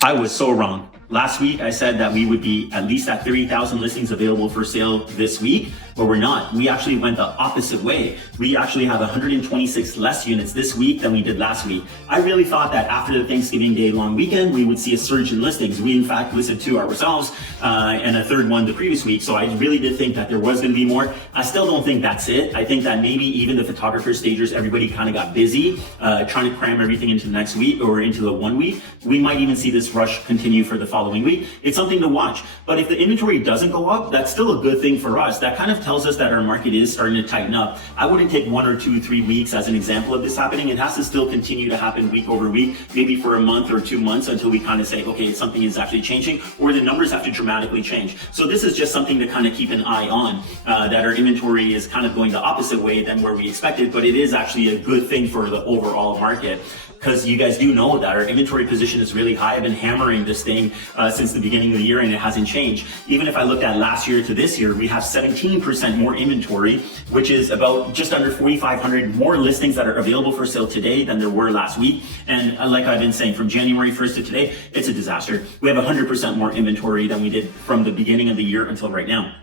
I was so wrong. Last week, I said that we would be at least at 30,000 listings available for sale this week, but we're not. We actually went the opposite way. We actually have 126 less units this week than we did last week. I really thought that after the Thanksgiving Day long weekend, we would see a surge in listings. We in fact listed two ourselves and a third one the previous week. So I really did think that there was going to be more. I still don't think that's it. I think that maybe even the photographers, stagers, everybody kind of got busy trying to cram everything into the next week or into the 1 week. We might even see this rush continue for the following week. It's something to watch. But if the inventory doesn't go up, that's still a good thing for us. That kind of tells us that our market is starting to tighten up. I wouldn't take 1 or 2, 3 weeks as an example of this happening. It has to still continue to happen week over week, maybe for a month or 2 months until we kind of say, okay, something is actually changing, or the numbers have to dramatically change. So this is just something to kind of keep an eye on, that our inventory is kind of going the opposite way than where we expected, but it is actually a good thing for the overall market. Because you guys do know that our inventory position is really high. I've been hammering this thing since the beginning of the year and it hasn't changed. Even if I looked at last year to this year, we have 17% more inventory, which is about just under 4,500 more listings that are available for sale today than there were last week. And like I've been saying, from January 1st to today, it's a disaster. We have 100% more inventory than we did from the beginning of the year until right now.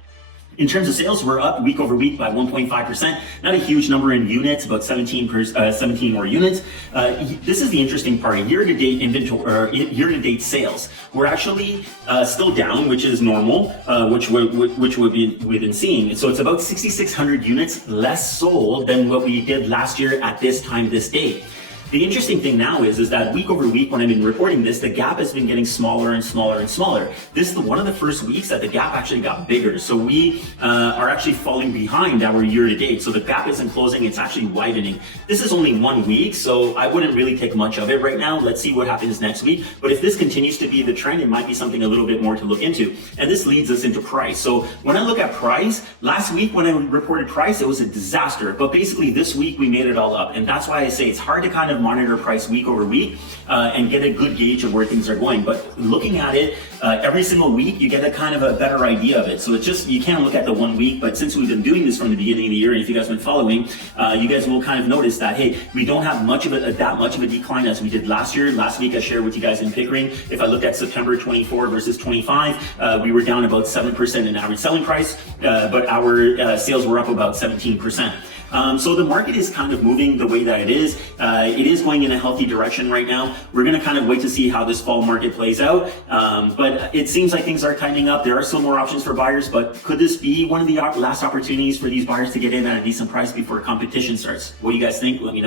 In terms of sales, we're up week over week by 1.5%. Not a huge number in units, about 17 more units. This is the interesting part. Year-to-date inventory, year-to-date sales, we're actually still down, which is normal, which we've been seeing. So it's about 6,600 units less sold than what we did last year at this time, this date. The interesting thing now is that week over week, when I've been reporting this, the gap has been getting smaller and smaller and smaller. This is one of the first weeks that the gap actually got bigger. So we are actually falling behind our year to date. So the gap isn't closing, it's actually widening. This is only 1 week, so I wouldn't really take much of it right now. Let's see what happens next week. But if this continues to be the trend, it might be something a little bit more to look into. And this leads us into price. So when I look at price, last week when I reported price, it was a disaster. But basically this week we made it all up. And that's why I say it's hard to kind of monitor price week over week and get a good gauge of where things are going. But looking at it every single week, you get a kind of a better idea of it. So it's just, you can't look at the 1 week, but since we've been doing this from the beginning of the year, and if you guys have been following, you guys will kind of notice that, hey, we don't have that much of a decline as we did last year. Last week I shared with you guys in Pickering, if I looked at September 24 versus 25, we were down about 7% in average selling price, but our sales were up about 17%. So the market is kind of moving the way that it is. It is going in a healthy direction right now. We're going to kind of wait to see how this fall market plays out. But it seems like things are tightening up. There are still more options for buyers, but could this be one of the last opportunities for these buyers to get in at a decent price before competition starts? What do you guys think? Let me know.